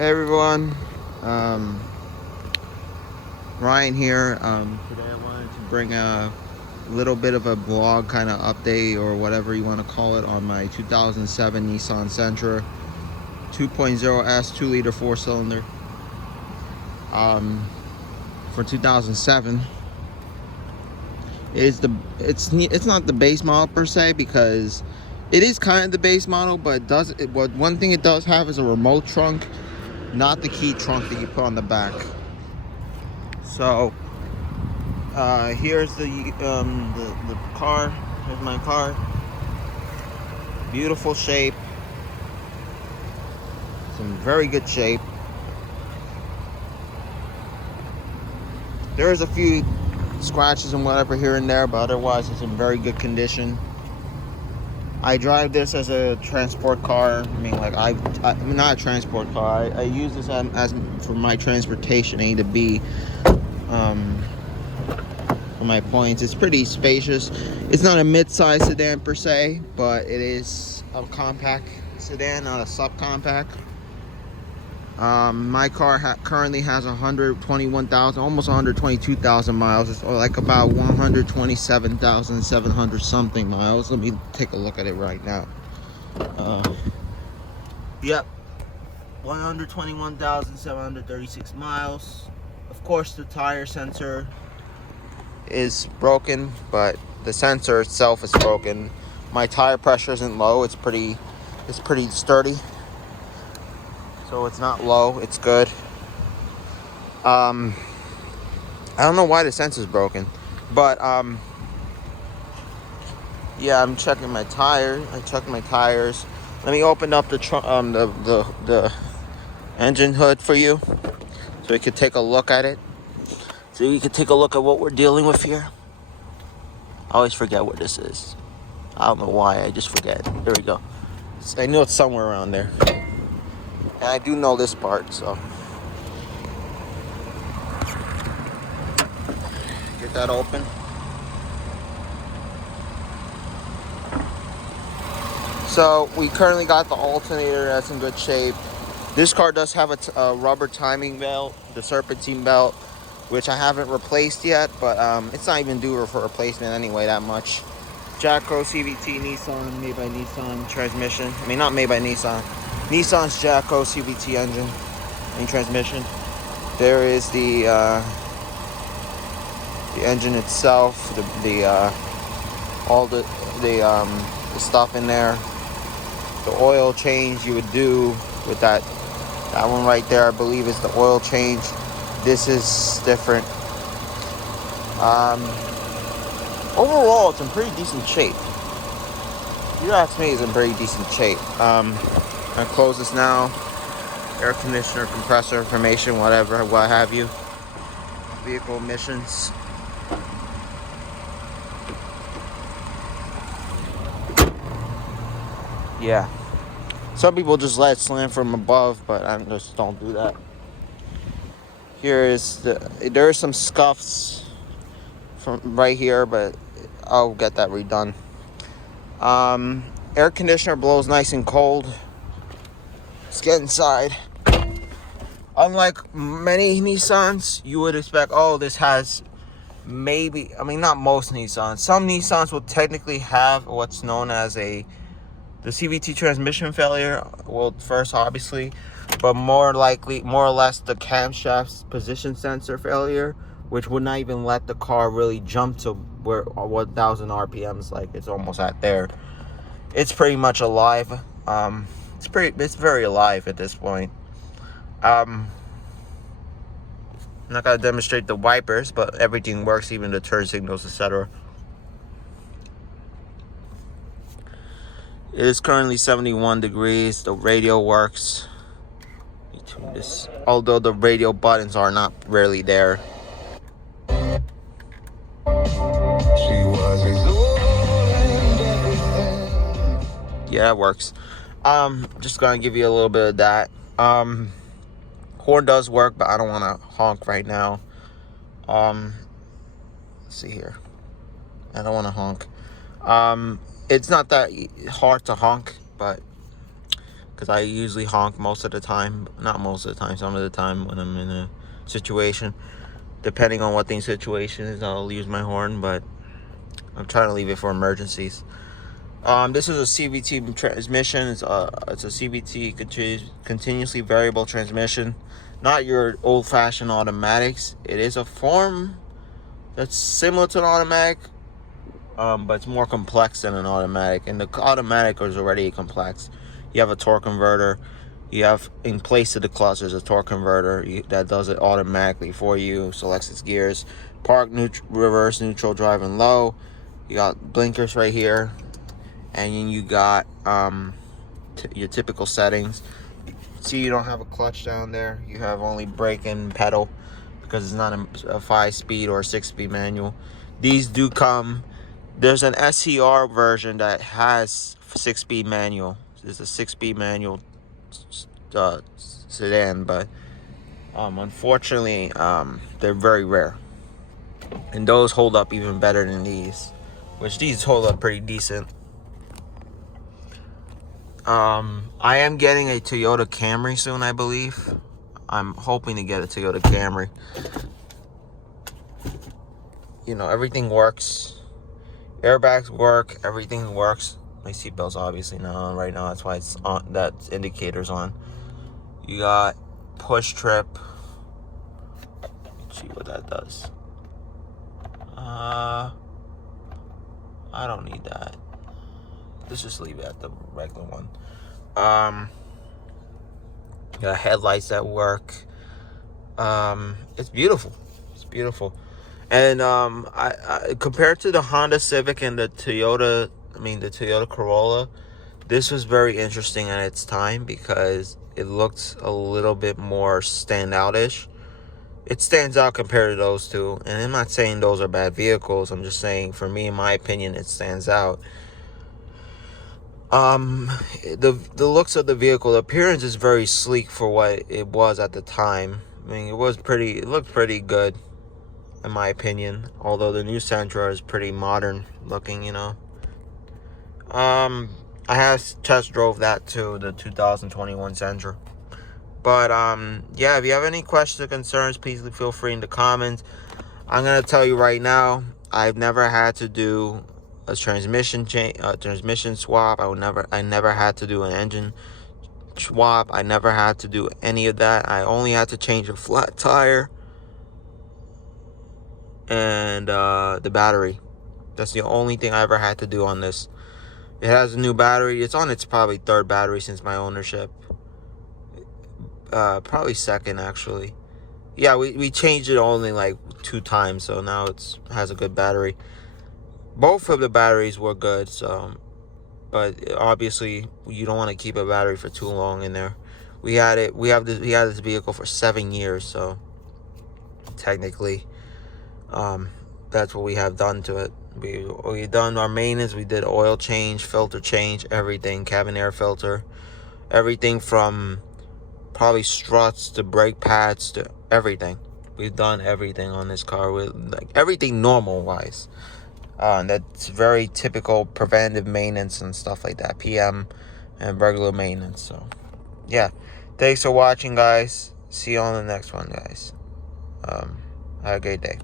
Hey everyone, Ryan here. Today I wanted to bring a little bit of a blog kind of update or whatever you want to call it on my 2007 Nissan Sentra 2.0S 2-liter 4-cylinder. For 2007, it's not the base model per se, because it is kind of the base model, but one thing it does have is a remote trunk, not the key trunk that you put on the back. So here's the car. Here's my car. Beautiful shape. It's in very good shape. There's a few scratches and whatever here and there, but otherwise it's in very good condition. I drive this as a transport car. I mean, like I'm not a transport car. I use this as for my transportation, A to B. For my points, it's pretty spacious. It's not a mid-size sedan per se, but it is a compact sedan, not a subcompact. My car currently has 121,000, almost 122,000 miles. It's like about 127,700 something miles. Let me take a look at it right now. Yep, 121,736 miles. Of course, the tire sensor is broken, but the sensor itself is broken. My tire pressure isn't low. It's pretty sturdy. So it's not low, it's good. I don't know why the sensor's broken, but yeah, I'm checking my tires. Let me open up the engine hood for you, so you can take a look at it. So you can take a look at what we're dealing with here. I always forget what this is. I don't know why, I just forget. There we go. I know it's somewhere around there. And I do know this part, so. Get that open. So we currently got the alternator that's in good shape. This car does have a rubber timing belt, the serpentine belt, which I haven't replaced yet, but it's not even due for replacement anyway that much. Jacko CVT Nissan, made by Nissan transmission. I mean, not made by Nissan. Nissan's Jacko CVT engine and transmission. There is the engine itself, all the stuff in there. The oil change you would do with that one right there, I believe, is the oil change. This is different. Overall, it's in pretty decent shape. If you ask me, it's in pretty decent shape. I'm gonna close this now. Air conditioner, compressor information, whatever, what have you. Vehicle emissions. Yeah. Some people just let it slam from above, but I just don't do that. There are some scuffs from right here, but I'll get that redone. Air conditioner blows nice and cold. Let's get inside. Unlike many Nissans, you would expect, oh, this has maybe, I mean, not most Nissans. Some Nissans will technically have what's known as the CVT transmission failure. Well, first, obviously, but more or less, the camshaft's position sensor failure, which would not even let the car really jump to 1,000 RPMs. Like, it's almost at there. It's pretty much alive. It's very alive at this point. I'm not gonna demonstrate the wipers, but everything works, even the turn signals, etc. It is currently 71 degrees. The radio works. Let me tune this. Although the radio buttons are not really there. Yeah, that works. Just gonna give you a little bit of that. Horn does work, but I don't want to honk right now. Let's see here. I don't want to honk. It's not that hard to honk, but because I usually honk most of the time. Not most of the time, some of the time when I'm in a situation. Depending on what the situation is, I'll use my horn, but I'm trying to leave it for emergencies. This is a CVT transmission. It's a CVT continuously variable transmission, not your old-fashioned automatics. It is a form that's similar to an automatic, but it's more complex than an automatic. And the automatic is already complex. You have a torque converter. You have, in place of the clutch, there's a torque converter that does it automatically for you. Selects its gears, park, reverse, neutral, drive, and low. You got blinkers right here. And then you got your typical settings. See, you don't have a clutch down there. You have only brake and pedal because it's not a 5-speed or a 6-speed manual. These do come. There's an SCR version that has 6-speed manual. It's a 6-speed manual sedan, but unfortunately, they're very rare. And those hold up even better than these, which these hold up pretty decent. I am getting a Toyota Camry soon, I believe. I'm hoping to get a Toyota Camry. You know, everything works. Airbags work. Everything works. My seatbelt's obviously not on right now. That's why it's on. That indicator's on. You got push trip. Let's see what that does. I don't need that. Let's just leave it at the regular one. Got headlights that work. It's beautiful. It's beautiful. And I compared to the Honda Civic and the Toyota Corolla, this was very interesting at its time because it looked a little bit more standout-ish. It stands out compared to those two. And I'm not saying those are bad vehicles. I'm just saying, for me, in my opinion, it stands out. The looks of the vehicle, the appearance is very sleek for what it was at the time. I mean, it looked pretty good, in my opinion. Although the new Sentra is pretty modern looking, you know. I have test drove that too, the 2021 Sentra. But yeah, if you have any questions or concerns, please feel free in the comments. I'm gonna tell you right now, I've never had to do a transmission swap. I never had to do an engine swap. I never had to do any of that. I only had to change a flat tire and the battery. That's the only thing I ever had to do on this. It has a new battery. It's on its probably third battery since my ownership. Probably second, actually. Yeah, we changed it only like 2 times, so now it has a good battery. Both of the batteries were good, so, but obviously you don't want to keep a battery for too long in there. We had this vehicle for 7 years, so technically, that's what we have done to it. We done our maintenance. We did oil change, filter change, everything, cabin air filter, everything from probably struts to brake pads to everything. We've done everything on this car, with like everything normal wise. That's very typical preventative maintenance and stuff like that, PM and regular maintenance. So yeah, thanks for watching, guys. See you on the next one, guys. Have a great day.